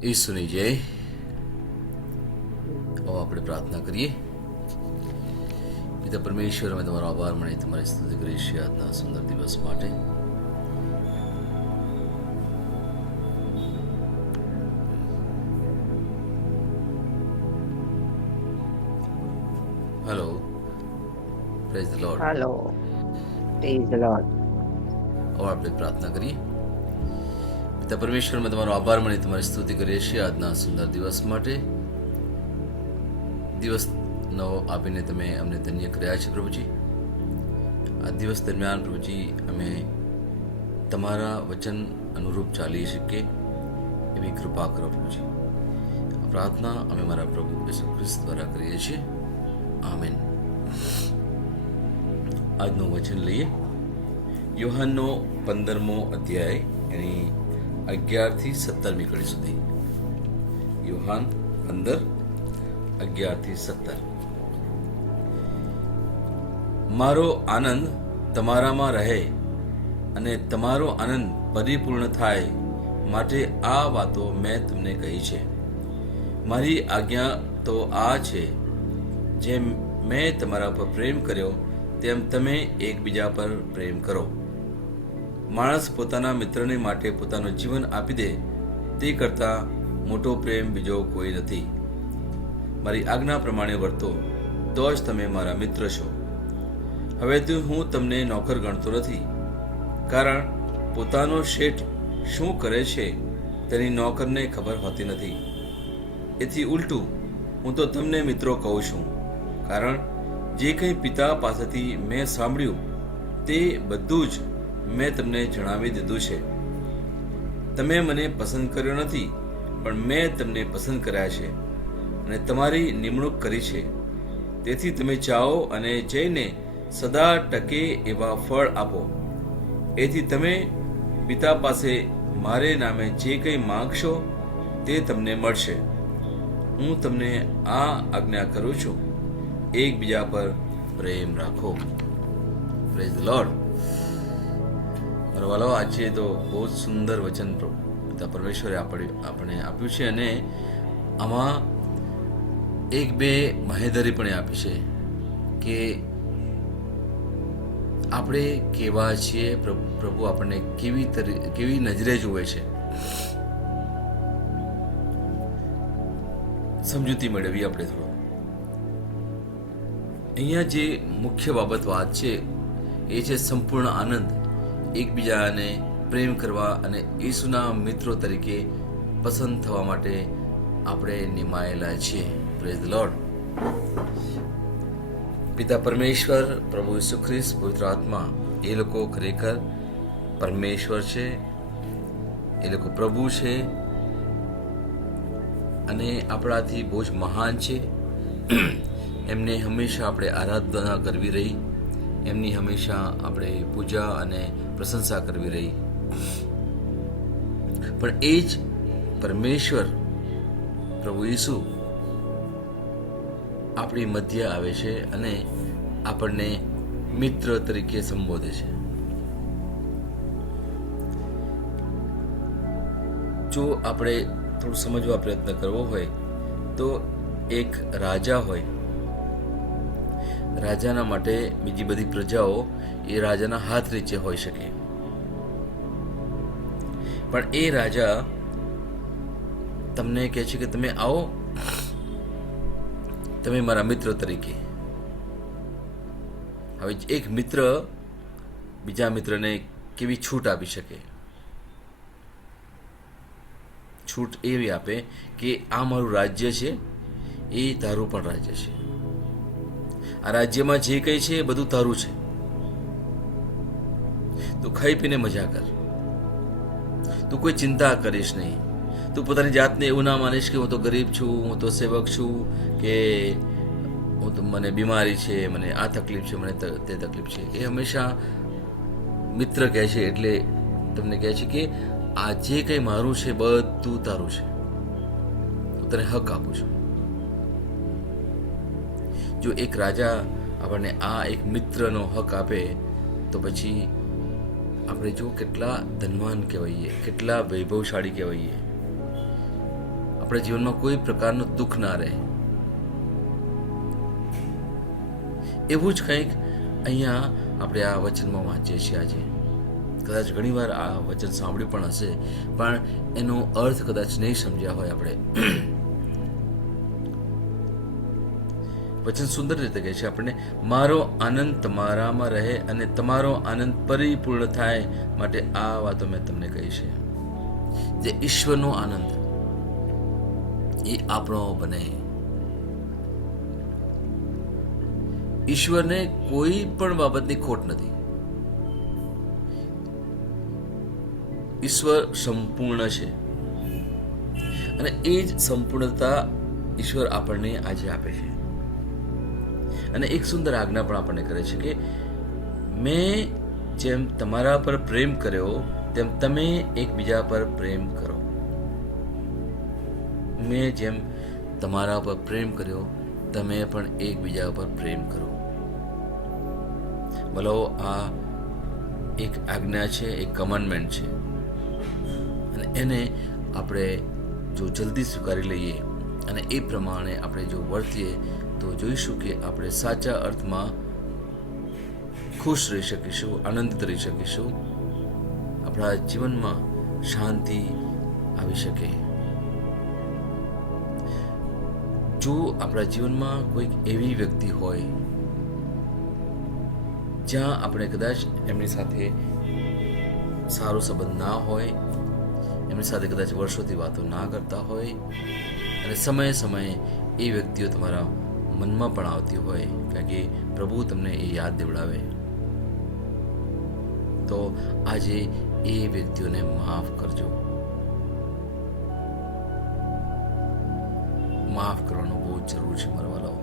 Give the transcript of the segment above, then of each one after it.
ઈસુની જય. આપણે પ્રાર્થના કરીએ. પિતા પરમેશ્વર, અમે તમારો આભાર માની તમારી સ્તુતિ કરીએ છીએ આજના સુંદર દિવસ માટે. Hello, praise the lord. Hello, praise the Lord. હવે આપણે પ્રાર્થના કરીએ. પિતા પરમેશ્વર, અમે તમારો આભાર માની તમારી સ્તુતિ કરીએ છીએ આજના સુંદર દિવસ માટે. દિવસ નવો આપીને તમે અમને ધન્ય કર્યા છે પ્રભુજી. આ દિવસ દરમિયાન પ્રભુજી અમે તમારા વચન અનુરૂપ ચાલી શકીએ એવી કૃપા કરો પ્રભુજી. આ પ્રાર્થના અમે મારા પ્રભુ ઈસુ ખ્રિસ્ત દ્વારા કરીએ છીએ. આમેન. આજનું વચન લઈએ. યોહાનનો 15મો અધ્યાય એની 11 થી 17મી કડી સુધી. યોહાન 15, 11 થી 17. મારો આનંદ તમારામાં રહે અને તમારો આનંદ પરિપૂર્ણ થાય માટે આ વાતો મેં તમને કહી છે. મારી આજ્ઞા તો આ છે, જેમ મેં તમારા પર પ્રેમ કર્યો તેમ તમે એકબીજા પર પ્રેમ કરો. માણસ પોતાના મિત્રને માટે પોતાનું જીવન આપી દે તે કરતાં મોટો પ્રેમ બીજો કોઈ નથી. મારી આજ્ઞા પ્રમાણે વર્તો તો જ તમે મારા મિત્ર છો. હવેથી હું તમને નોકર ગણતો નથી, કારણ પોતાનો શેઠ શું કરે છે તેની નોકરને ખબર હોતી નથી. એથી ઉલટું હું તો તમને મિત્રો કહું છું, કારણ જે કંઈ પિતા પાસેથી મેં સાંભળ્યું તે બધું જ મેં તમને જણાવી દીધું છે. તમે મને પસંદ કર્યો નથી, પણ મેં તમને પસંદ કર્યા છે અને તમારી નિમણૂક કરી છે. તેથી તમે જાઓ અને જઈને સદા ટકે એવા ફળ આપો. એથી તમે પિતા પાસે મારે નામે જે કંઈ માંગશો તે તમને મળશે. હું તમને આ આજ્ઞા કરું છું, એકબીજા પર પ્રેમ રાખો. Praise the lord. વાલો, આજે તો બહુ જ સુંદર વચન પિતા પરમેશ્વરે આપણે આપ્યું છે અને આમાં એક બે માહિતી પણ આપી છે કે આપણે કેવા છીએ, પ્રભુ આપણને કેવી નજરે જુએ છે. સમજૂતી મેળવી આપણે થોડો. અહીંયા જે મુખ્ય બાબત વાત છે એ છે સંપૂર્ણ આનંદ, એકબીજાને પ્રેમ કરવા અને ઈસુના મિત્રો તરીકે પસંદ થવા માટે આપણે નિમાયેલા છીએ. Praise the lord. પિતા પરમેશ્વર, પ્રભુ ઈસુ ખ્રિસ્ત, પવિત્ર આત્મા, એ લોકો ખરેખર પરમેશ્વર છે, એ લોકો પ્રભુ છે અને આપણાથી બહુ જ મહાન છે. એમને હંમેશા આપણે આરાધના કરવી રહી, એમની હંમેશા આપણે પૂજા અને પ્રશંસા કરવી રહી. પણ એ જ પરમેશ્વર પ્રભુ ઈસુ આપણી મધ્ય આવે છે અને આપણને મિત્ર તરીકે સંબોધે છે. જો આપણે થોડું સમજવા પ્રયત્ન કરવો હોય તો એક રાજા હોય, રાજાના માટે બીજી બધી પ્રજાઓ એ રાજાના હાથ નીચે હોઈ શકે, પણ એ રાજા તમને કહે છે કે તમે આવો, તમે મારા મિત્ર તરીકે. હવે એક મિત્ર બીજા મિત્રને કેવી છૂટ આપી શકે? છૂટ એવી આપે કે આ મારું રાજ્ય છે, એ તારું પણ રાજ્ય છે. આ રાજ્યમાં જે કંઈ છે એ બધું તારું છે. તું ખાઈ પીને મજા કર, તું કોઈ ચિંતા કરીશ નહીં. તું પોતાની જાતને એવું ના માનીશ કે હું તો ગરીબ છું, હું તો સેવક છું, કે હું તો મને બીમારી છે, મને આ તકલીફ છે, મને તે તકલીફ છે. એ હંમેશા મિત્ર કહે છે એટલે તમને કહે છે કે આ જે કંઈ મારું છે બધું તારું છે, હું તને હક આપું છું. જો એક રાજા આપણને આ એક મિત્રનો હક આપે તો પછી આપણે જો કેટલા ધનવાન કહેવાઈએ, કેટલા વૈભવશાળી કહેવાઈએ. આપણા જીવનમાં કોઈ પ્રકારનું દુઃખ ના રહે. એવું જ કંઈક અહીંયા આપણે આ વચનમાં વાંચીએ છીએ આજે. કદાચ ઘણીવાર આ વચન સાંભળ્યું પણ હશે, પણ એનો અર્થ કદાચ નહીં સમજ્યા હોય આપણે. વચન સુંદર રીતે કહે છે આપણને, મારો આનંદ તમારામાં રહે અને તમારો આનંદ પરિપૂર્ણ થાય, માટે આ વાતો મેં તમને કહી છે. જે ઈશ્વરનો આનંદ એ આપણો બને. ઈશ્વરને કોઈ પણ બાબતની ખોટ નથી. ઈશ્વર સંપૂર્ણ છે અને એ જ સંપૂર્ણતા ઈશ્વર આપણને આજે આપે છે. અને એક સુંદર આજ્ઞા પણ આપણને કરે છે કે મેં જેમ તમારા પર પ્રેમ કર્યો તેમ તમે એકબીજા પર પ્રેમ કરો. મેં જેમ તમારા પર પ્રેમ કર્યો તમે પણ એકબીજા પર પ્રેમ કરો. બોલો, આ એક આજ્ઞા છે, એક કમાન્ડમેન્ટ છે, અને એને આપણે જો જલ્દી સ્વીકારી લઈએ અને એ પ્રમાણે આપણે જો વર્તીએ તો જોઈશું કે આપણે સાચા અર્થમાં ખુશ રહી શકીશું, આનંદિત રહી શકીશું. આપણા જીવનમાં શાંતિ આવી શકે. જો આપણા જીવનમાં કોઈક એવી વ્યક્તિ હોય જ્યાં આપણે કદાચ એમની સાથે સારો સંબંધ ના હોય, એમની સાથે કદાચ વર્ષોથી વાતો ના કરતા હોય, અને સમયે સમયે એ વ્યક્તિઓ તમારા મનમાં પણ આવતી હોય, કારણ કે પ્રભુ તમને એ યાદ દેવડાવે, તો આજે એ વ્યક્તિઓને માફ કરજો. માફ કરવાનો બહુ જરૂર છે મારા વાલાઓ.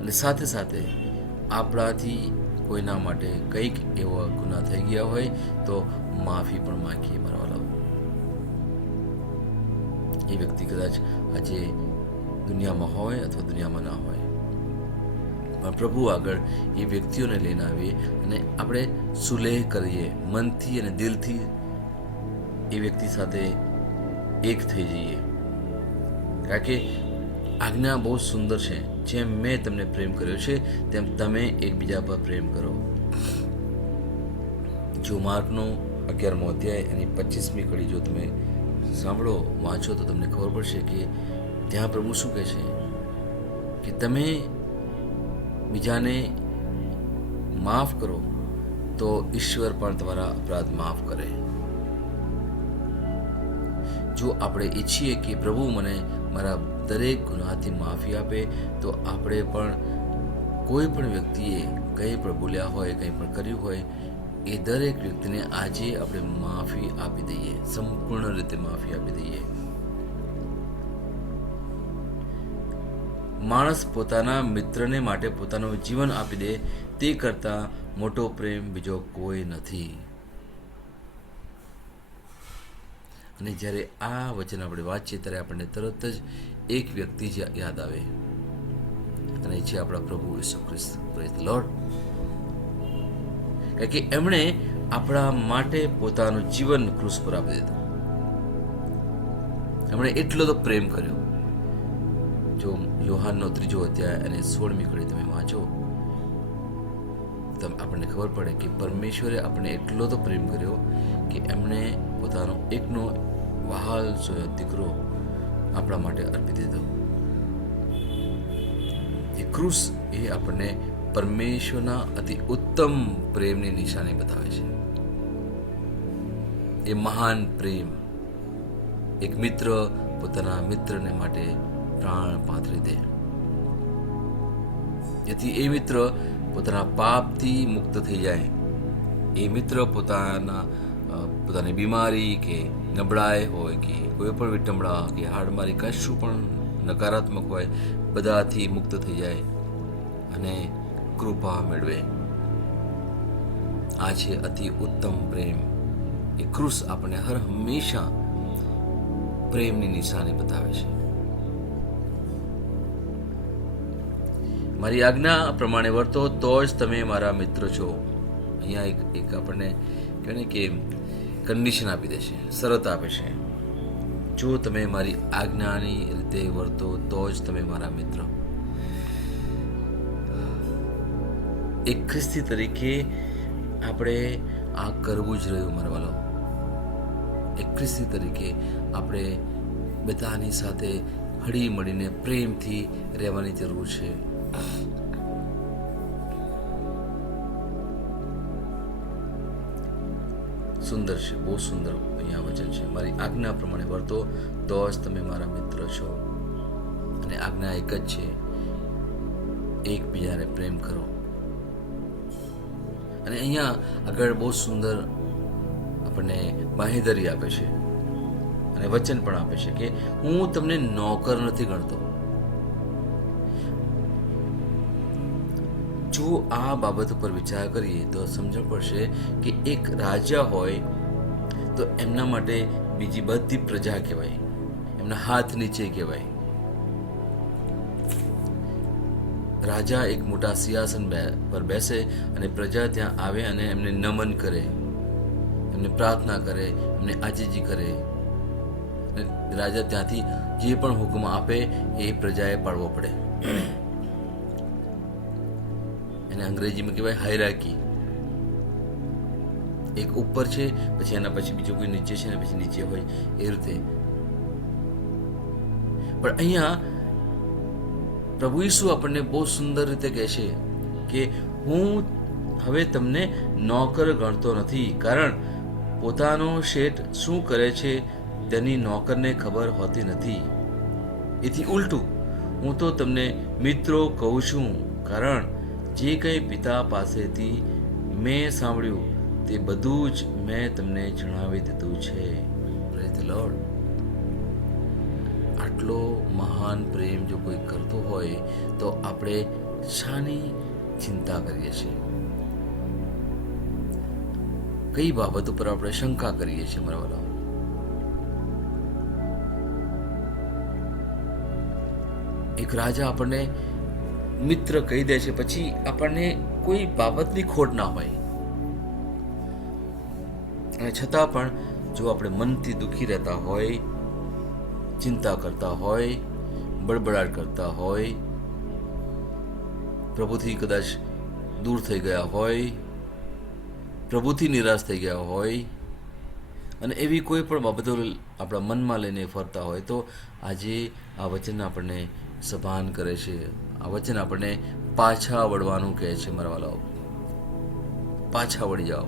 અને સાથે સાથે આપણાથી કોઈના માટે કંઈક એવા ગુનાહ થઈ ગયા હોય તો માફી પણ માંગીએ મારા વાલાઓ. એ વ્યક્તિ કદાચ આજે દુનિયામાં હોય અથવા દુનિયામાં ના હોય, પણ પ્રભુ આગળ એ વ્યક્તિઓને લઈને આવીએ અને આપણે સુલેહ કરીએ, મનથી અને દિલથી એ વ્યક્તિ સાથે એક થઈ જઈએ. કારણ કે આજ્ઞા બહુ સુંદર છે, જેમ મેં તમને પ્રેમ કર્યો છે તેમ તમે એકબીજા પર પ્રેમ કરો. જો માર્કનો 11મો અધ્યાય એની 25મી કડી જો તમે સાંભળો, વાંચો તો તમને ખબર પડશે કે ત્યાં પ્રભુ શું કહે છે કે તમે બીજાને માફ કરો તો ઈશ્વર પણ તમારા અપરાધ માફ કરે. જો આપણે ઈચ્છીએ કે પ્રભુ મને મારા દરેક ગુનાહથી માફી આપે, તો આપણે પણ કોઈ પણ વ્યક્તિએ કંઈ પણ બોલ્યા હોય, કંઈ પણ કર્યું હોય, એ દરેક વ્યક્તિને આજે આપણે માફી આપી દઈએ, સંપૂર્ણ રીતે માફી આપી દઈએ. માણસ પોતાના મિત્રને માટે પોતાનું જીવન આપી દે તે કરતા મોટો પ્રેમ બીજો કોઈ નથી. અને જ્યારે આ વચન આપણે વાંચીએ ત્યારે આપણને તરત જ એક વ્યક્તિ યાદ આવે, અને છે આપણા પ્રભુ Isu Khrist. Praise the Lord. કારણ કે એમણે આપણા માટે પોતાનું જીવન ક્રૂસ પર આપી દીધું. એમણે એટલો તો પ્રેમ કર્યો. જો યોહાનનો 3 અધ્યાય અને 16મી કડી તમે વાંચો, તો આપણને ખબર પડે કે પરમેશ્વરે આપણને એટલો તો પ્રેમ કર્યો કે એમણે પોતાનો એકનો વહાલ સોયો દીકરો આપણા માટે અર્પી દીધો. એ ક્રૂસ એ આપણને પરમેશ્વરના અતિ ઉત્તમ પ્રેમની નિશાની બતાવે છે. એ મહાન પ્રેમ. એક મિત્ર પોતાના મિત્રને માટે પ્રાણ પાથરી દે, જેથી એ મિત્ર પોતાના પાપથી મુક્ત થઈ જાય. એ મિત્ર પોતાની બીમારી કે નબળાઈ હોય કે કોઈ પણ વિટંબણા કે હાડમારી કશું પણ નકારાત્મક હોય, બધાથી મુક્ત થઈ જાય અને કૃપા મેળવે. આ છે અતિ ઉત્તમ પ્રેમ. એ ક્રૂસ આપણને હર હંમેશા પ્રેમની નિશાની બતાવે છે. મારી આજ્ઞા પ્રમાણે વર્તો તો જ તમે મારા મિત્ર છો. અહીંયા એક આપણને કહેવાય કે કન્ડિશન આપી દે છે, શરત આપે છે જો તમે મારી આજ્ઞાની રીતે વર્તો તો જ તમે મારા મિત્ર. એક ખ્રિસ્તી તરીકે આપણે આ કરવું જ રહ્યું મારા વાલો. એક ખ્રિસ્તી તરીકે આપણે બધાની સાથે હળી મળીને પ્રેમથી રહેવાની જરૂર છે. સુંદર છે, બહુ સુંદર અહીંયા વચન છે. મારી આજ્ઞા પ્રમાણે વર્તો તો જ તમે મારા મિત્ર છો. અને આજ્ઞા એક જ છે, એકબીજાને પ્રેમ કરો. અને અહીંયા આગળ બહુ સુંદર આપણને બાંહેધરી આપે છે અને વચન પણ આપે છે કે હું તમને નોકર નથી ગણતો. જો આ બાબત ઉપર વિચાર કરીએ તો સમજણ પડશે કે એક રાજા હોય તો એમના માટે બીજી બધી પ્રજા કહેવાય, એમના હાથ નીચે કહેવાય. રાજા એક મોટા સિંહાસન પર બેસે અને પ્રજા ત્યાં આવે અને એમને નમન કરે, એમને પ્રાર્થના કરે, એમને આજીજી કરે. અને રાજા ત્યાંથી જે પણ હુકમ આપે એ પ્રજાએ પાળવો પડે. એને અંગ્રેજીમાં કહેવાય હાયરાર્કી. એક ઉપર છે, પછી એના પછી બીજો કોઈ નીચે છે, ને પછી નીચે હોય, એ રીતે. પણ અહીંયા પ્રભુ ઈસુ આપણને બહુ સુંદર રીતે કહે છે કે હું હવે તમને નોકર ગણતો નથી, કારણ પોતાનો શેઠ શું કરે છે તેની નોકરને ખબર હોતી નથી. એથી ઉલટું હું તો તમને મિત્રો કહું છું, કારણ જે કંઈ પિતા પાસેથી મેં સાંભળ્યું તે બધું જ મેં તમને જણાવી દીધું છે. Praise the lord. આટલો મહાન પ્રેમ જો કોઈ કરતો હોય તો આપણે શાની ચિંતા કરીએ છીએ? કઈ બાબત ઉપર આપણે શંકા કરીએ છીએ મારા વાલા? એક રાજા આપણને મિત્ર કહી દે છે, પછી આપણને કોઈ બાબતની ખોટ ના હોય, અને છતાં પણ જો આપણે મનથી દુખી રહેતા હોય, ચિંતા કરતા હોય, બડબડાટ કરતા હોય, પ્રભુથી કદાચ દૂર થઈ ગયા હોય, પ્રભુથી નિરાશ થઈ ગયા હોય, અને એવી કોઈ પણ બાબતો આપણા મનમાં લઈને ફરતા હોય, તો આજે આ વચન આપણને સભાન કરે છે. આ વચન આપણને પાછા વળવાનું કહે છે મારા વાલાઓ. પાછા વળી જાઓ.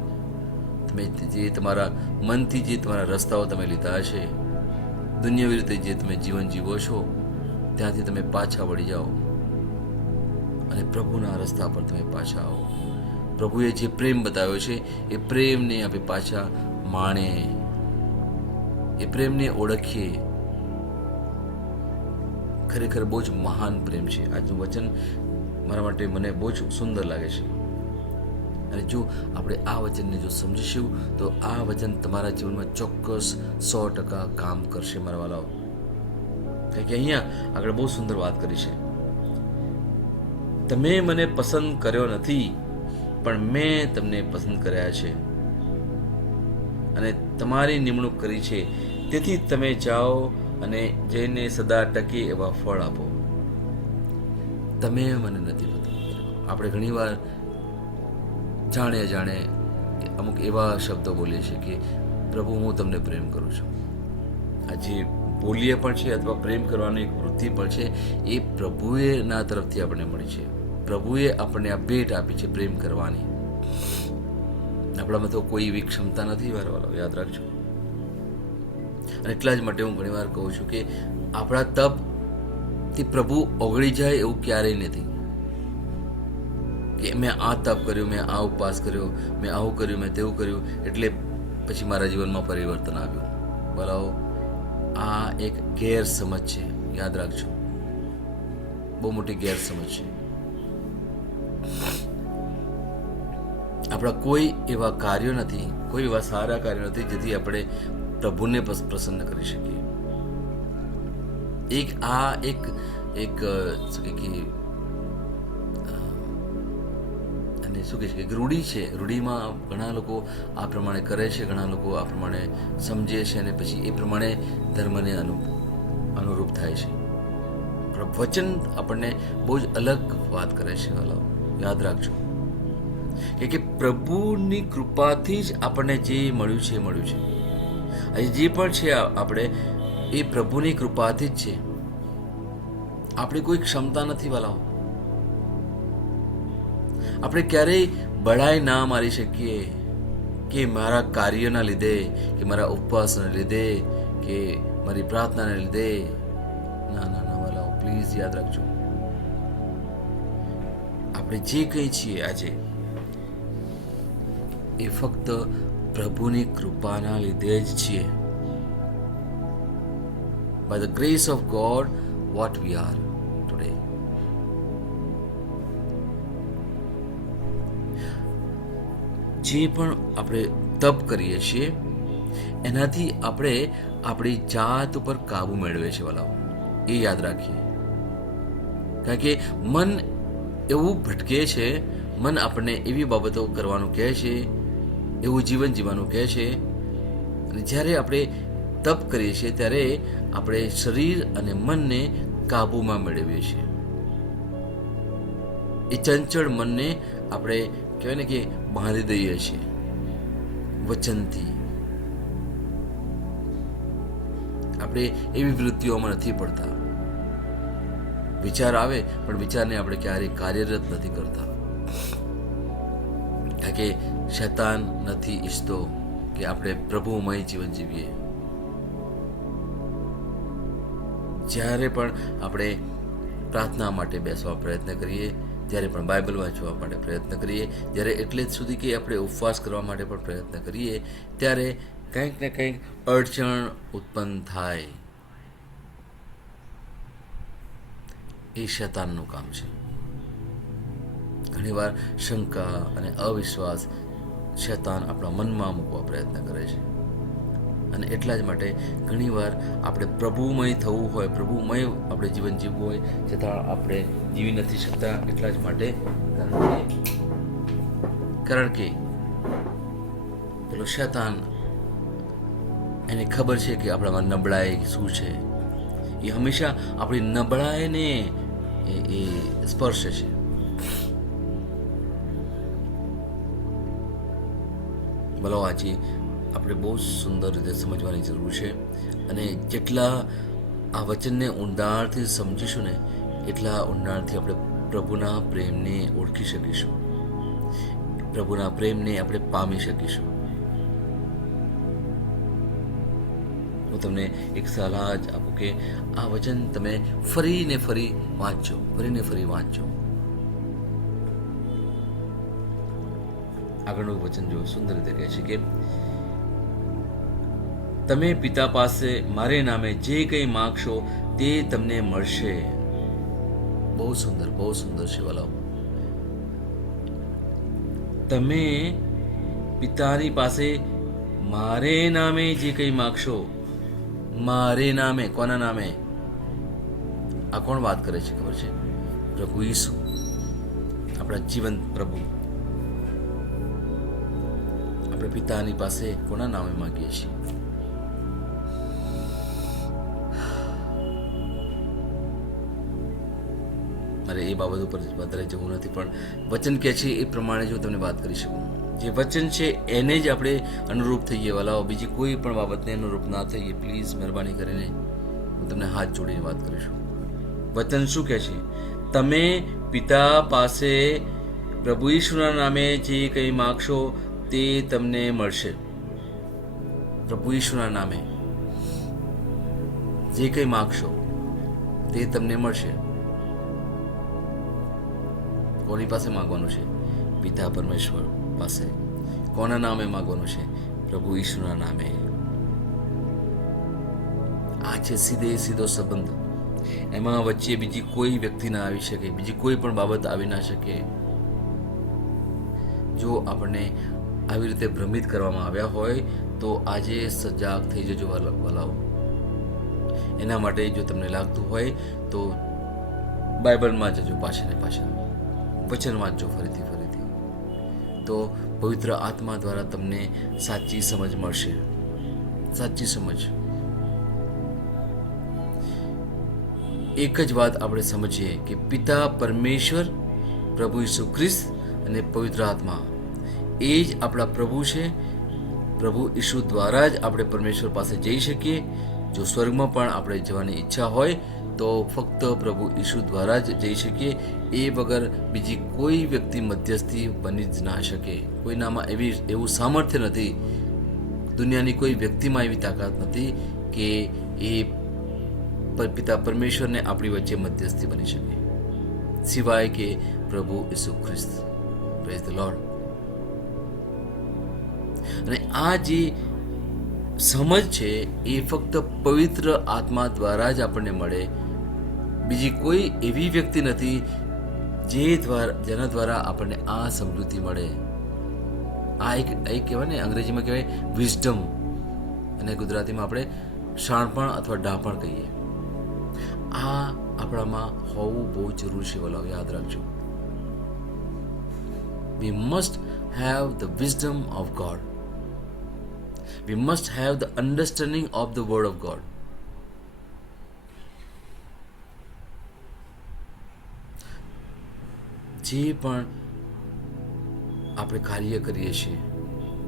તમે જે તમારા મનથી જે તમારા રસ્તાઓ તમે લીધા છે, દુનિયાવી રીતે જે તમે જીવન જીવો છો, ત્યાંથી તમે પાછા વળી જાઓ અને પ્રભુના રસ્તા પર તમે પાછા આવો. પ્રભુએ જે પ્રેમ બતાવ્યો છે એ પ્રેમને આપણે પાછા માણીએ, એ પ્રેમને ઓળખીએ. ખરેખર બહુ જ મહાન પ્રેમ છે. આજનું વચન મારા માટે મને બહુ જ સુંદર લાગે છે. અને જો આપણે આ વચનને જો સમજીશું તો આ વચન તમારા જીવનમાં ચોક્કસ 100% કામ કરશે મારા વાલાઓ. કારણ કે અહીંયા આગળ બહુ સુંદર વાત કરી છે. તમે મને પસંદ કર્યો નથી, પણ મેં તમને પસંદ કર્યા છે અને તમારી નિમણૂક કરી છે. તેથી તમે જાઓ અને જઈને સદા ટકે એવા ફળ આપો. તમે મને નથી પસંદ કર્યો. આપણે ઘણીવાર જાણે અજાણે અમુક એવા શબ્દો બોલીએ છીએ કે પ્રભુ હું તમને પ્રેમ કરું છું. આજે બોલીએ પણ છે અથવા પ્રેમ કરવાની એક વૃત્તિ પણ છે, એ પ્રભુએના તરફથી આપણને મળી છે. પ્રભુએ આપણને આ ભેટ આપી છે પ્રેમ કરવાની. આપણામાં તો કોઈ એવી ક્ષમતા નથી, વારવાલો યાદ રાખજો. અને એટલા જ માટે હું ઘણીવાર કહું છું કે આપણા તપથી પ્રભુ ઓગળી જાય એવું ક્યારેય નથી. કે મેં આ તપ કર્યું, મેં આ ઉપવાસ કર્યો, મેં આવું કર્યું, મેં તેવું કર્યું, એટલે પછી મારા જીવનમાં પરિવર્તન આવ્યું. બોલાવો, આ એક ગેરસમજ છે, યાદ રાખજો. બહુ મોટી ગેરસમજ છે. આપણા કોઈ એવા કાર્યો નથી, કોઈ એવા સારા કાર્યો નથી જેથી આપણે પ્રભુને પ્રસન્ન કરી શકીએ. અને શું કહે છે કે રૂઢિ છે, રૂઢિમાં ઘણા લોકો આ પ્રમાણે કરે છે, ઘણા લોકો આ પ્રમાણે સમજે છે અને પછી એ પ્રમાણે ધર્મને અનુરૂપ થાય છે. પણ વચન આપણને બહુ જ અલગ વાત કરે છે. વાલાઓ, યાદ રાખજો કે પ્રભુની કૃપાથી જ આપણને જે મળ્યું છે એ મળ્યું છે. આજે જે પણ છે આપણે એ પ્રભુની કૃપાથી જ છે. આપણી કોઈ ક્ષમતા નથી વાલાઓ. આપણે ક્યારેય બડાઈ ના મારી શકીએ કે મારા કાર્યના લીધે, કે મારા ઉપવાસના લીધે, કે મારી પ્રાર્થનાને લીધે. ના ના ના વાલાઓ, પ્લીઝ યાદ રાખજો, આપણે જે કંઈ છીએ આજે એ ફક્ત પ્રભુની કૃપાના લીધે જ છીએ. By the grace of God what we are today. જે પણ આપણે તપ કરીએ છીએ એનાથી આપણે આપણી જાત ઉપર કાબુ મેળવે છે વાલાઓ, એ યાદ રાખીએ. કારણ કે મન એવું ભટકે છે, મન આપણને એવી બાબતો કરવાનું કહે છે, એવું જીવન જીવવાનું કહે છે. અને જ્યારે આપણે તપ કરીએ છીએ ત્યારે આપણે શરીર અને મનને કાબૂમાં મેળવીએ છીએ. એ ચંચળ મનને આપણે કહેવાય ને કે બાંધી દઈએ છીએ વચનથી. આપણે એવી વૃત્તિઓમાં નથી પડતા. વિચાર આવે પણ વિચારને આપણે ક્યારેય કાર્યરત નથી કરતા. કારણ કે શૈતાન નથી ઈચ્છતો કે આપણે પ્રભુમય જીવન જીવીએ. જ્યારે પણ આપણે પ્રાર્થના માટે બેસવા પ્રયત્ન કરીએ, જ્યારે પણ બાઇબલ વાંચવા માટે પ્રયત્ન કરીએ, જ્યારે એટલે જ સુધી કે આપણે ઉપવાસ કરવા માટે પણ પ્રયત્ન કરીએ, ત્યારે કંઈક ને કંઈક અડચણ ઉત્પન્ન થાય. એ શૈતાનનું કામ છે. ઘણીવાર શંકા અને અવિશ્વાસ શૈતાન આપણા મનમાં મૂકવા પ્રયત્ન કરે છે. અને એટલા જ માટે ઘણીવાર આપણે પ્રભુમય થવું હોય, પ્રભુમય આપણે જીવન જીવવું હોય, છતાં આપણે જીવી નથી શકતા. એટલા જ માટે કારણ કે પેલો શૈતાન, એને ખબર છે કે આપણામાં નબળાઈ શું છે. એ હંમેશા આપણી નબળાઈને એ સ્પર્શે છે. બોલો, આજે આપણે બહુ સુંદર રીતે સમજવાની જરૂર છે. અને જેટલા આ વચનને ઊંડાણથી સમજીશું ને, એટલા ઊંડાણથી આપણે પ્રભુના પ્રેમને ઓળખી શકીશું, પ્રભુના પ્રેમને આપણે પામી શકીશું. હું તમને એક સલાહ જ આપું કે આ વચન તમે ફરીને ફરી વાંચજો, ફરીને ફરી વાંચજો. આગળનું વચન જો સુંદર રીતે કહે છે કે તમે પિતા પાસે મારે નામે જે કંઈ માંગશો તે તમને મળશે. બહુ સુંદર, બહુ સુંદર છે વાલાઓ. તમે પિતાની પાસે મારે નામે જે કંઈ માંગશો, મારે નામે, કોના નામે? આ કોણ વાત કરે છે ખબર છે? પ્રભુ ઈસુ, આપણા જીવંત પ્રભુ. આપણે પિતાની પાસે કોના નામે માંગીએ છીએ? મારે એ બાબત ઉપર વધારે જવું નથી, પણ વચન કે છે એ પ્રમાણે જો તમને વાત કરી શકું. જે વચન છે એને જ આપણે અનુરૂપ થઈએ વાલાઓ, બીજી કોઈ પણ બાબતને અનુરૂપ ના થઈએ. પ્લીઝ મહેરબાની કરીને હું તમને હાથ જોડીને વાત કરીશું. વચન શું કહે છે? તમે પિતા પાસે પ્રભુ ઈસુના નામે જે કંઈ માગશો તે તમને મળશે. પ્રભુ ઈસુના નામે જે કંઈ માગશો તે તમને મળશે. કોની પાસે માંગવાનું છે? પિતા પરમેશ્વર પાસે. કોના નામે માંગવાનું છે? પ્રભુ ઈસુના નામે. આ છે સીધો સંબંધ. એમાં વચ્ચે બીજી કોઈ વ્યક્તિ ના આવી શકે, બીજી કોઈ પણ બાબત આવી ના શકે. જો આપણને આવી રીતે ભ્રમિત કરવામાં આવ્યા હોય તો આજે સજાગ થઈ જજો વાલાઓ. એના માટે જો તમને લાગતું હોય તો બાઇબલમાં જજો, પાછળ ને પાછળ વચન વાંચજો ફરીથી ફરીથી. તો પવિત્ર આત્મા દ્વારા તમને સાચી સમજ મળશે. સાચી સમજ. એક જ વાત આપણે સમજીએ કે પિતા પરમેશ્વર, પ્રભુ ઈસુ ખ્રિસ્ત અને પવિત્ર આત્મા એ જ આપણા પ્રભુ છે. પ્રભુ ઈસુ દ્વારા જ આપણે પરમેશ્વર પાસે જઈ શકીએ. જો સ્વર્ગમાં પણ આપણે જવાની ઈચ્છા હોય તો ફક્ત પ્રભુ ઈસુ દ્વારા જ જઈ શકીએ. એ વગર બીજી કોઈ વ્યક્તિ મધ્યસ્થી બની જ ના શકે. કોઈનામાં એવું સામર્થ્ય નથી, દુનિયાની કોઈ વ્યક્તિમાં એવી તાકાત નથી કે એ પિતા પરમેશ્વરને આપણી વચ્ચે મધ્યસ્થી બની શકે, સિવાય કે પ્રભુ Isu Khrist. Praise the Lord. અને આ જે સમજ છે એ ફક્ત પવિત્ર આત્મા દ્વારા જ આપણને મળે. બીજી કોઈ એવી વ્યક્તિ નથી જેના દ્વારા આપણને આ સમજૂતી મળે. આ એક કહેવાય ને, અંગ્રેજીમાં કહેવાય વિઝડમ, અને ગુજરાતીમાં આપણે શાણપણ અથવા ડાપણ કહીએ. આ આપણામાં હોવું બહુ જરૂરી છે. વલાવ યાદ રાખજો. We must have the wisdom of God. We must have the understanding of the word of God. જે પણ આપણે કાર્ય કરીએ છીએ,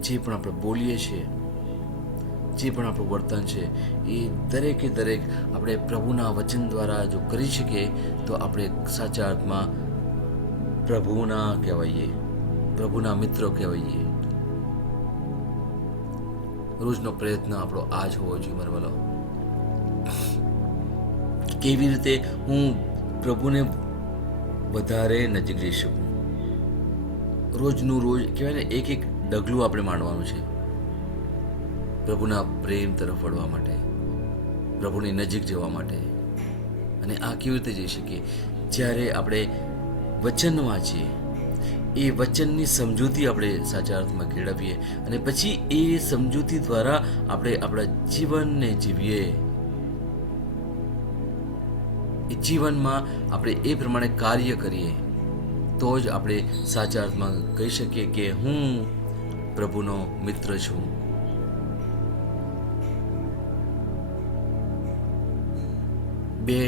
જે પણ આપણે બોલીએ છીએ, જે પણ આપણું વર્તન છે, એ દરેકે દરેક આપણે પ્રભુના વચન દ્વારા જો કરી શકીએ તો આપણે સાચા અર્થમાં પ્રભુના કહેવાઈએ, પ્રભુના મિત્રો કહેવાઈએ. રોજનો પ્રયત્ન આપણો આ જ હોવો જોઈએ મારા વાલો. કેવી રીતે હું પ્રભુને વધારે નજીક જઈ શકું. રોજનું રોજ કહેવાય ને, એક એક ડગલું આપણે માંડવાનું છે પ્રભુના પ્રેમ તરફ વળવા માટે, પ્રભુની નજીક જવા માટે. અને આ કેવી રીતે જઈ શકીએ? જ્યારે આપણે વચન વાંચીએ, એ વચનની સમજૂતી આપણે સાચા અર્થમાં કેળવીએ, અને પછી એ સમજૂતી દ્વારા આપણે આપણા જીવનને જીવીએ. એ જીવનમાં આપણે એ પ્રમાણે કાર્ય કરીએ તો જ આપણે સાચા અર્થમાં કહી શકીએ કે હું પ્રભુનો મિત્ર છું. બે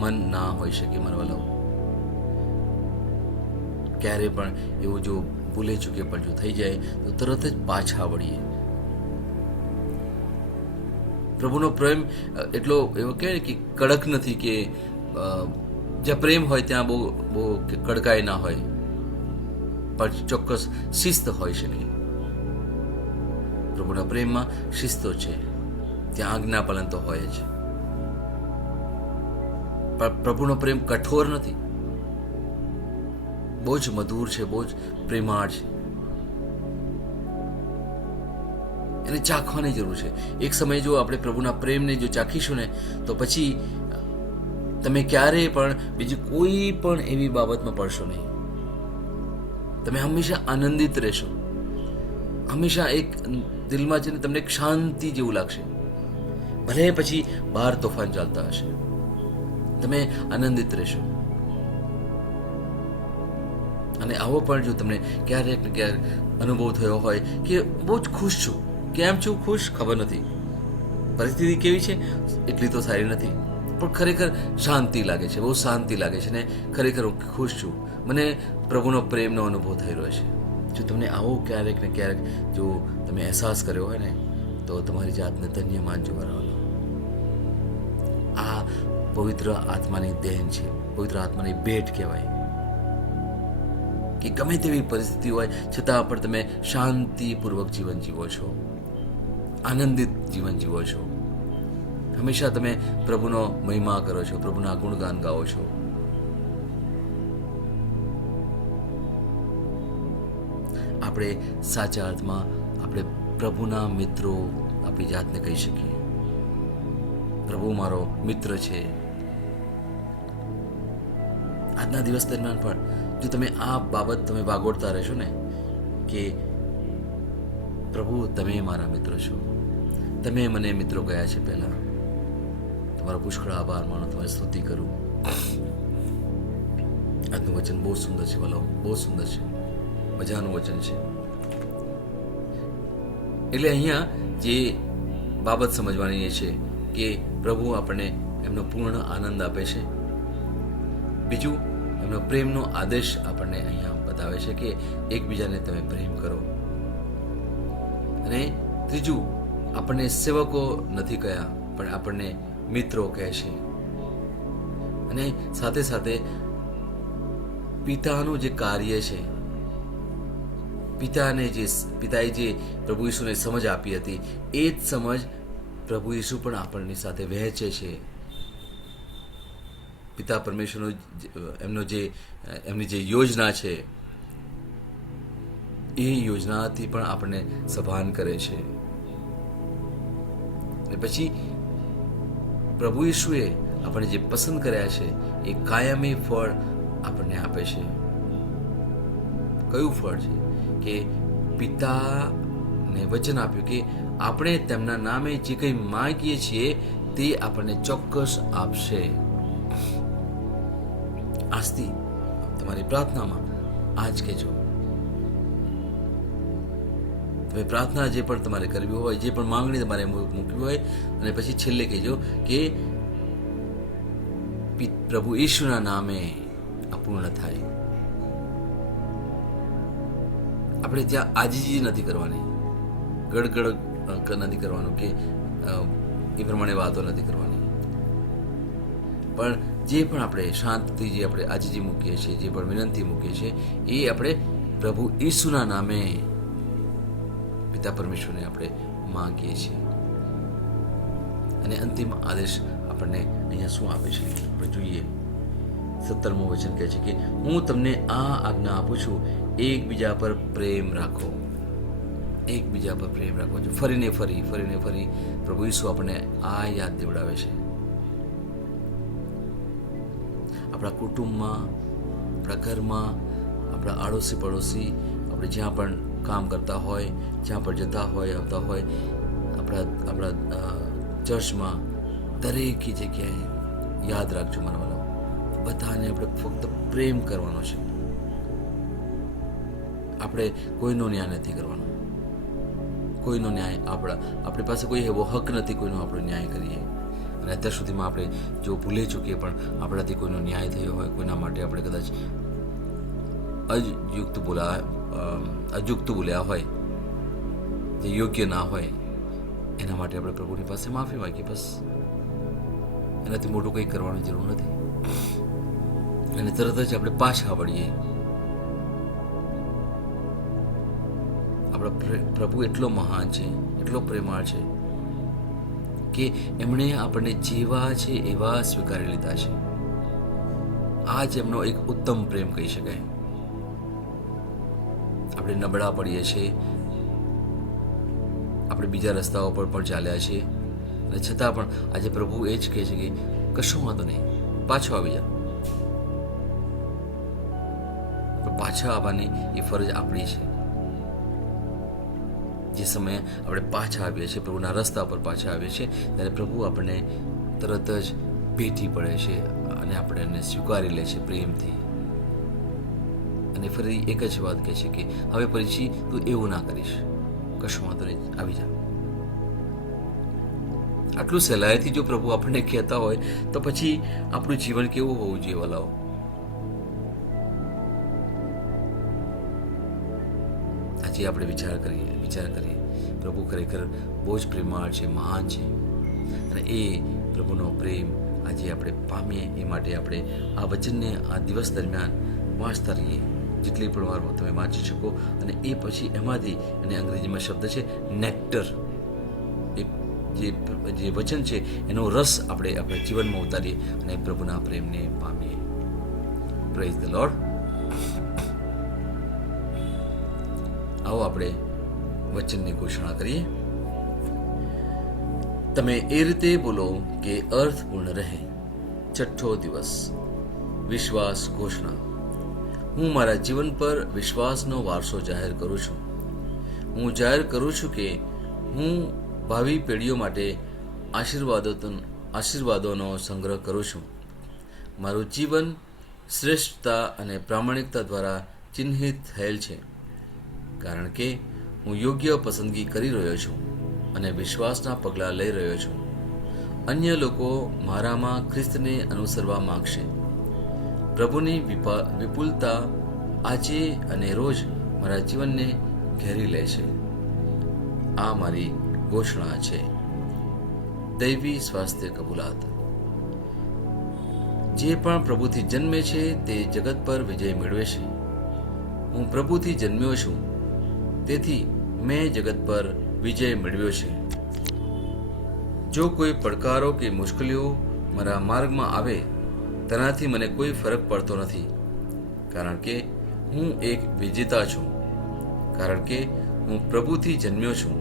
મન ના હોઈ શકે મારા વાલાઓ. ક્યારે પણ એવું જો ભૂલે ચૂકે પણ જો થઈ જાય તો તરત જ પાછા વળીએ. પ્રભુનો પ્રેમ એટલો એવો કહેવાય કે કડક નથી કે જ્યાં પ્રેમ હોય ત્યાં બહુ કડકાઈ ના હોય, પણ ચોક્કસ શિસ્ત હોય છે. નહીં, પ્રભુના પ્રેમમાં શિસ્તો છે, ત્યાં આજ્ઞાપાલન તો હોય જ. પણ પ્રભુનો પ્રેમ કઠોર નથી, બહુ જ મધુર છે, બહુ જ પ્રેમાળ છે. એને ચાખવાની જરૂર છે. એક સમય જો આપણે પ્રભુના પ્રેમને જો ચાખીશું ને તો પછી તમે ક્યારેય પણ બીજી કોઈ પણ એવી બાબતમાં પડશો નહીં. તમે હંમેશા આનંદિત રહેશો. હંમેશા એક દિલમાં છે ને તમને એક શાંતિ જેવું લાગશે. ભલે પછી બહાર તોફાન ચાલતા હશે, તમે આનંદિત રહેશો. અને આવો પણ જો તમને ક્યારેક ને ક્યારેક અનુભવ થયો હોય કે બહુ જ ખુશ છું, કેમ છું ખુશ ખબર નથી, પરિસ્થિતિ કેવી છે એટલી તો સારી નથી, પણ ખરેખર શાંતિ લાગે છે, બહુ શાંતિ લાગે છે ને ખરેખર હું ખુશ છું, મને પ્રભુનો પ્રેમનો અનુભવ થઈ રહ્યો છે. જો તમને આવો ક્યારેક ને ક્યારેક જો તમે અહેસાસ કર્યો હોય ને તો તમારી જાતને ધન્ય માનજો મારા. આ પવિત્ર આત્માની દેન છે, પવિત્ર આત્માની ભેટ કહેવાય કે ગમે તેવી પરિસ્થિતિ હોય છતાં પણ તમે શાંતિપૂર્વક જીવન જીવો છો, આનંદિત જીવન જીવો છો. હંમેશા તમે પ્રભુનો મહિમા કરો છો, પ્રભુના ગુણગાન ગાઓ છો. આપણે સાચા અર્થમાં આપણે પ્રભુના મિત્રો આપણી જાતને કહી શકીએ. પ્રભુ મારો મિત્ર છે. આજના દિવસ દરમિયાન પણ જો તમે આ બાબત તમે વાગોળતા રહેશો ને કે પ્રભુ તમે મારા મિત્ર છો, તમે મને મિત્રો ગયા છે પહેલા, તમારો પુષ્કળ આભાર માનો, તમારી સ્તુતિ કરું. આજનું વચન બહુ સુંદર છે વાલો, બહુ સુંદર છે. મજાનું વચન છે. એટલે અહીંયા જે બાબત સમજવાની એ છે કે પ્રભુ આપણને એમનો પૂર્ણ આનંદ આપે છે. બીજું, એમનો પ્રેમનો આદેશ આપણને અહીંયા બતાવે છે કે એકબીજાને તમે પ્રેમ કરો. અને ત્રીજું, આપણને સેવકો નથી કહ્યા પણ આપણને મિત્રો કહે છે. અને સાથે સાથે પિતાનું જે કાર્ય છે, પિતાએ જે પ્રભુ ઈસુને સમજ આપી હતી એ જ સમજ પ્રભુ ઈસુ પણ આપણની સાથે વહેંચે છે. પિતા પરમેશ્વરનો એમની જે યોજના છે એ યોજનાથી પણ આપણને સભાન કરે છે. અને પછી પ્રભુ ઈસુએ આપણે જે પસંદ કર્યા છે એ કાયમી ફળ આપણને આપે છે. કયું ફળ છે? કે પિતાને વચન આપ્યું કે આપણે તેમના નામે જે કંઈ માંગીએ છીએ તે આપણને ચોક્કસ આપશે. આજથી તમારી પ્રાર્થનામાં આજ કહેજો. તમે પ્રાર્થના જે પણ તમારે કરવી હોય, જે પણ માંગણી તમારે મૂકવી હોય, અને પછી છેલ્લે કહેજો કે પ્રભુ ઈશુના નામે અપૂર્ણ થાય. આપણે ત્યાં આજીજી નથી કરવાની, ગડગડ નથી કરવાનું કે એ પ્રમાણે વાતો નથી કરવાની, પણ જે પણ આપણે શાંતિથી જે આપણે આજીજી મૂકીએ છીએ, જે પણ વિનંતી મૂકીએ છીએ એ આપણે પ્રભુ ઈસુના નામે પિતા પરમેશ્વરને આપણે માંગીએ છીએ. અને અંતિમ આદેશ આપણને અહીંયા શું આપે છે આપણે જોઈએ. 17મું વચન કહે છે કે હું તમને આ આજ્ઞા આપું છું, એકબીજા પર પ્રેમ રાખો. એકબીજા પર પ્રેમ રાખો. ફરીને ફરી પ્રભુ ઈસુ આપણને આ યાદ દેવડાવે છે. આપણા કુટુંબમાં, આપણા ઘરમાં, આપણા આડોશી પડોશી, આપણે જ્યાં પણ કામ કરતા હોય, જ્યાં પણ જતા હોય આવતા હોય, આપણા ચર્ચમાં, દરેક જગ્યાએ યાદ રાખજો મારા વાલા, બધાને આપણે ફક્ત પ્રેમ કરવાનો છે. આપણે કોઈનો ન્યાય નથી કરવાનો. કોઈનો ન્યાય આપણી પાસે કોઈ એવો હક નથી કોઈનો આપણે ન્યાય કરીએ. અને અત્યાર સુધીમાં આપણે જો ભૂલી ચૂકીએ પણ આપણાથી કોઈનો ન્યાય થયો હોય, કોઈના માટે આપણે કદાચ અયુક્ત બોલ્યા હોય, જે યોગ્ય ના હોય, એના માટે આપણે પ્રભુની પાસે માફી માંગીએ. બસ, એનાથી મોટું કંઈ કરવાની જરૂર નથી. અને તરત જ આપણે પાછા વળીએ. આપણા પ્રભુ એટલો મહાન છે, એટલો પ્રેમાળ છે કે એમણે આપણને જેવા છે એવા સ્વીકારી લીધા છે. આ જ એમનો એક ઉત્તમ પ્રેમ કહી શકાય. આપણે નબળા પડીએ છીએ, આપણે બીજા રસ્તાઓ પર પણ ચાલ્યા છીએ, અને છતાં પણ આજે પ્રભુ એ જ કહે છે કે કશું વાંધો નહીં, પાછો આવી જા. પાછા આવવાની એ ફરજ આપણી છે. જે સમયે આપણે પાછા આવીએ છીએ, પ્રભુના રસ્તા પર પાછા આવીએ છીએ, ત્યારે પ્રભુ આપણને તરત જ ભેટી પડે છે અને આપણે એને સ્વીકારી લે છે પ્રેમથી. અને ફરી એક જ વાત કહે છે કે હવે પછી તું એવું ના કરીશ, કશું વાંધો નહીં, આવી જા. આટલું સહેલાઈથી જો પ્રભુ આપણને કહેતા હોય તો પછી આપણું જીવન કેવું હોવું જોઈએ વાલાઓ? આજે આપણે વિચાર કરીએ પ્રભુ ખરેખર બહુ જ પ્રેમાળ છે, મહાન છે. અને એ પ્રભુનો પ્રેમ આજે આપણે પામીએ એ માટે આપણે આ વચનને આ દિવસ દરમિયાન વાંચતા રહીએ, જેટલી પણ વાર તમે વાંચી શકો. અને એ પછી એમાંથી, અને અંગ્રેજીમાં શબ્દ છે નેક્ટર, જે વચન છે એનો રસ આપણે આપણા જીવનમાં ઉતારીએ અને પ્રભુના પ્રેમને પામીએ. Praise the lord. આવો આપણે વચનની ઘોષણા કરીએ. તમે એ રીતે બોલો કે અર્થપૂર્ણ રહે. 6 દિવસ વિશ્વાસ ઘોષણા. હું મારા જીવન પર વિશ્વાસનો વારસો જાહેર કરું છું. હું જાહેર કરું છું કે હું ભાવિ પેઢીઓ માટે આશીર્વાદોનો સંગ્રહ કરું છું. મારું જીવન શ્રેષ્ઠતા અને પ્રામાણિકતા દ્વારા ચિહ્નિત થયેલ છે. કારણ કે હું યોગ્ય પસંદગી કરી રહ્યો છું અને વિશ્વાસના પગલાં લઈ રહ્યો છું. અન્ય લોકો મારામાં ખ્રિસ્તને અનુસરવા માંગશે. પ્રભુની વિપુલતા આજે અને રોજ મારા જીવનને ઘેરી લે છે. આ મારી ઘોષણા છે. દૈવી સ્વાસ્થ્ય કબૂલાત. જે પણ પ્રભુથી જન્મે છે તે જગત પર વિજય મેળવે છે. હું પ્રભુથી જન્મ્યો છું, તેથી મેં જગત પર વિજય મેળવ્યો છે. જો કોઈ પડકારો કે મુશ્કેલીઓ મારા માર્ગમાં આવે, તેનાથી મને કોઈ ફરક પડતો નથી, કારણ કે હું એક વિજેતા છું. કારણ કે હું પ્રભુથી જન્મ્યો છું,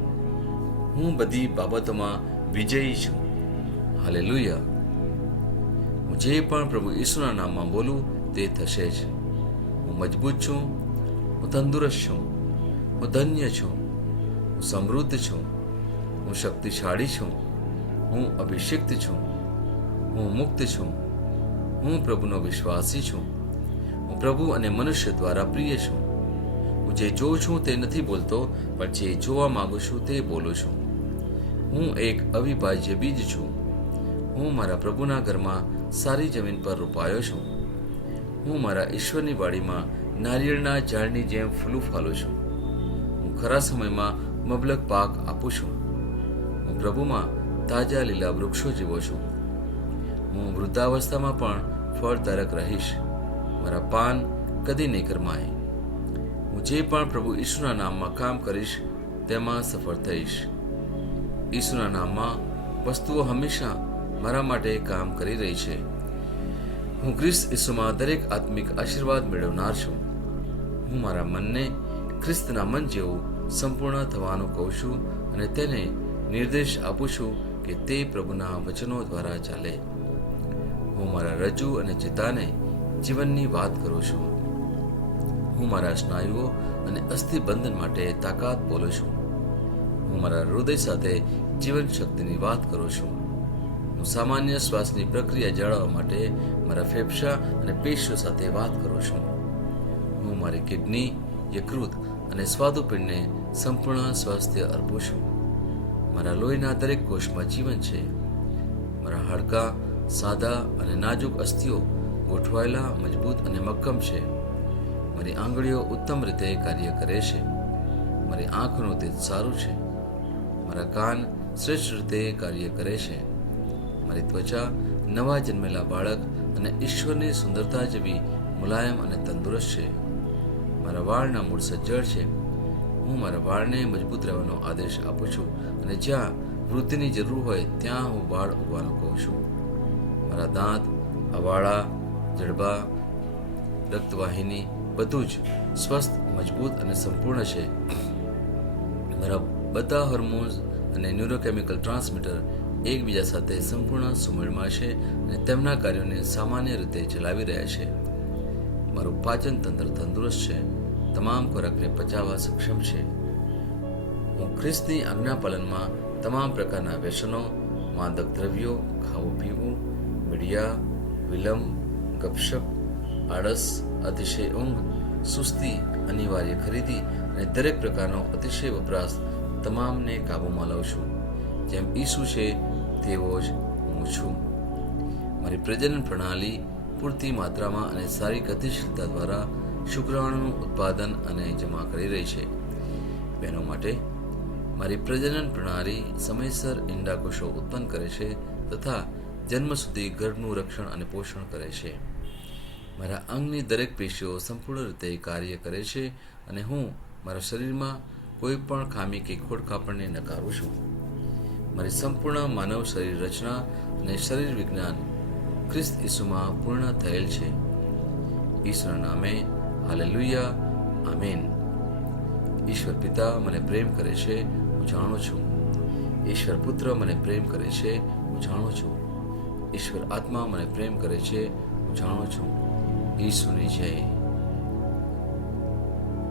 હું બધી બાબતોમાં વિજયી છું. હાલેલુયા. હું જે પણ પ્રભુ ઈસુના નામમાં બોલું તે થશે જ. હું મજબૂત છું, હું તંદુરસ્ત છું, હું ધન્ય છું, હું સમૃદ્ધ છું, હું શક્તિશાળી છું, હું અભિષિક્ત છું, હું મુક્ત છું, હું પ્રભુનો વિશ્વાસી છું, હું પ્રભુ અને મનુષ્ય દ્વારા પ્રિય છું. હું જે જોઉં છું તે નથી બોલતો, પણ જે જોવા માંગુ છું તે બોલું છું. હું એક અવિભાજ્ય બીજ છું. હું મારા પ્રભુના ઘરમાં સારી જમીન પર રોપાયો છું. હું મારા ઈશ્વરની વાડીમાં નારિયેળના ઝાડની જેમ ફૂલું ફાલું છું. હું ખરા સમયમાં મબલક પાક આપું છું. હું પ્રભુમાં તાજા લીલા વૃક્ષો જેવો છું. હું વૃદ્ધાવસ્થામાં પણ ફળદાયક રહીશ. મારા પાન કદી નહીં કરમાય. હું જે પણ પ્રભુ ઈસુના નામમાં કામ કરીશ તેમાં સફળ થઈશ. ઈસુના નામમાં વસ્તુઓ હંમેશા મારા માટે કામ કરી રહી છે. હું ખ્રિસ્ત ઈસુમાં દરેક આત્મિક આશીર્વાદ મેળવનાર છું. હું મારા મનને ખ્રિસ્તના મન જેવું સંપૂર્ણ થવાનું કહું છું અને તેને નિર્દેશ આપું છું કે તે પ્રભુના વચનો દ્વારા ચાલે. હું મારા રજ્જુ અને ચિત્તાને જીવનની વાત કરું છું. હું મારા સ્નાયુઓ અને અસ્થિબંધન માટે તાકાત બોલું છું. હું મારા હૃદય સાથે જીવન શક્તિની વાત કરું છું. હું સામાન્ય શ્વાસની પ્રક્રિયા જાળવવા માટે મારા ફેફસા અને પેશીઓ સાથે વાત કરું છું. હું મારી કિડની, યકૃત અને સ્વાદુપિંડને સંપૂર્ણ સ્વાસ્થ્ય અર્પું છું. મારા લોહીના દરેક કોષમાં જીવન છે. મારા હાડકાં સાદા અને નાજુક અસ્થિઓ ગોઠવાયેલા, મજબૂત અને મક્કમ છે. મારી આંગળીઓ ઉત્તમ રીતે કાર્ય કરે છે. મારી આંખનું તેજ સારું છે. મારા કાન શ્રેષ્ઠ રીતે કાર્ય કરે છે. મારી ત્વચા નવા જન્મેલા બાળક અને ઈશ્વરની સુંદરતા જેવી મુલાયમ અને તંદુરસ્ત છે. મારા વાળના મૂળ સજ્જડ છે. હું મારા વાળને મજબૂત રહેવાનો આદેશ આપું છું અને જ્યાં વૃદ્ધિની જરૂર હોય ત્યાં હું વાળ ઉગવાનું કહું છું. મારા દાંત, અવાળા, જડબા, રક્તવાહિની બધું જ સ્વસ્થ, મજબૂત અને સંપૂર્ણ છે. મારા બધા હોર્મોન્સ અને ન્યુરોકેમિકલ ટ્રાન્સમીટર એકબીજા સાથે સંપૂર્ણ સુમેળમાં છે અને તેમના કાર્યોને સામાન્ય રીતે ચલાવી રહ્યા છે. મારું પાચન તંત્ર તંદુરસ્ત છે. તમામ ખોરાકને પચાવવા સક્ષમ છે. હું ખ્રિસ્તની આજ્ઞાપાલનમાં તમામ પ્રકારના વ્યસનો, માદક દ્રવ્યો, ખાવું પીવું, મીડિયા, વિલંબ, ગપશપ, આળસ, અતિશય ઊંઘ, સુસ્તી, અનિવાર્ય ખરીદી અને દરેક પ્રકારનો અતિશય વપરાશ તમામને કાબૂમાં લઉં છું. જેમ ઈસુ છે તેવો જ હું છું. મારી પ્રજનન પ્રણાલી પૂરતી માત્રામાં અને સારી ગતિશીલતા દ્વારા શુક્રાણુનું ઉત્પાદન અને જમા કરી રહી છે. બહેનો માટે મારી પ્રજનન પ્રણાલી સમયસર ઈંડાકોષો ઉત્પન્ન કરે છે તથા જન્મ સુધી ગર્ભનું રક્ષણ અને પોષણ કરે છે. મારા અંગની દરેક પેશીઓ સંપૂર્ણ રીતે કાર્ય કરે છે અને હું મારા શરીરમાં કોઈ પણ ખામી કે ખોડખાપણને નકારું છું. મારી સંપૂર્ણ માનવ શરીર રચના અને શરીર વિજ્ઞાન ખ્રિસ્ત ઈસુમાં પૂર્ણ થયેલ છે. ઈસુના નામે હાલેલુયા, આમેન. ઈશ્વર પિતા મને પ્રેમ કરે છે, હું જાણું છું. ઈશ્વર પુત્ર મને પ્રેમ કરે છે, હું જાણું છું. ઈશ્વર આત્મા મને પ્રેમ કરે છે, હું જાણું છું. ઈસુની જય.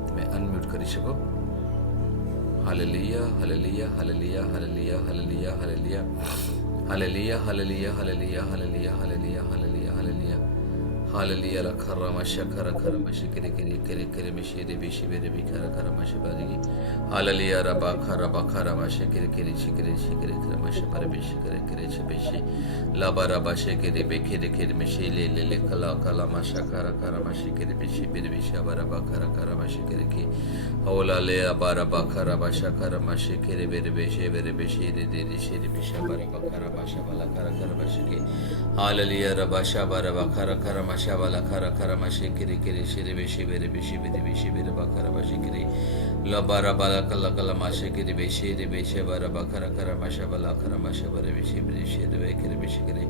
તમે અનમ્યુટ કરી શકો. Hallelujah, hallelujah, hallelujah, hallelujah, hallelujah, hallelujah, hallelujah, hallelujah, hallelujah, hallelujah, hallelujah, hallelujah, hallelujah, Hallelujah, la karama shakara karama shikere kere kere kere mishire bishibere bikara karama shabadigi. Hallelujah, rabba karaba karama shikere kere shikere shikere karama shabara bishikere kere shabishi. Laba rabba shikere bekere kere mishile lele kala kala mashakara karama shikere bishibere bishabara bakara karama shikere ki. Hawla le abara bakara bashakara mashikere bere bishibere bishire de shire bishabara bakara bashabala kara karama shikere. Hallelujah, rabba shabara bakara karama shabala kara karama shikere kere shire bishibere bishibere bishibere bakara bashikere. Labara bala kala kala mashikere bishire bishibara bakara karama shabala karama shabara bishibere shire bekere bishikere.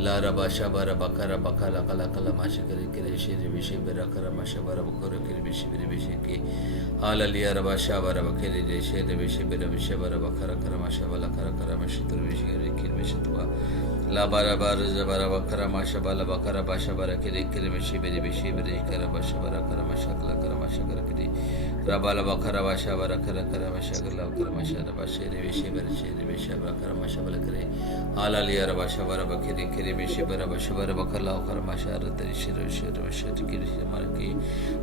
La rabba shabara bakara bakala kala kala mashikere kere shire bishibere karama shabara bakara kere bishibere bishike. Hallelujah, rabba shabara bakere shire bishibere bishibara bakara karama shabala kara karama shitru bishikere kere bishitwa. La bara bara zabara bakara masha bala bakara basha bara kiri kiri mishi biri bishi biri kara basha bara kara masha kala kara masha kara kiri rabala bakara basha bara kara kara masha kala kara masha bara basha biri bishi biri shiri bishi bara kara masha bala kiri hala liya raba basha bara bakiri kiri bishi bara basha bara bakala kara masha ratari shiri shiri bishi kiri shiri marki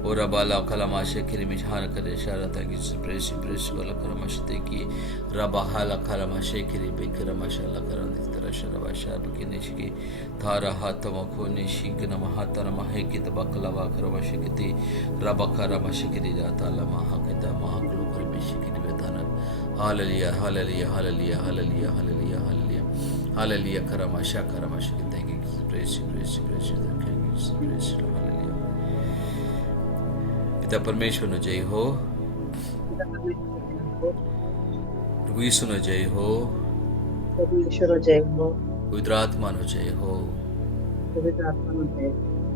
ora bala kala masha kiri mishi har kare shara tagi presi presi bala kara masha teki raba hala kala masha kiri bikara masha la kara nitara shara basha Nishiki Tara Hatamako Nishigana Mahatara Maheki the Bakalava Karamashikiti Rabakara Mashikiti Tala Mahakata Mahakulu Karamishiki Vetana Hallelujah, Hallelujah, Hallelujah, Hallelujah, Hallelujah, Hallelujah, Hallelujah, Karamasha Karamashiki. Thank you, praise you, praise you, praise you, thank you, praise you, Hallelujah. पिता परमेश्वर न जय हो प्रभु यीशु न जय हो परमेश्वर जय हो पवित्र आत्मा नो जय हो पवित्र आत्मा नो जय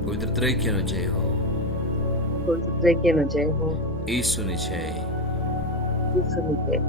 पवित्र त्रैक्य नो जय हो पवित्र त्रैक्य नो जय हो यीशु नि जय यीशु नी जय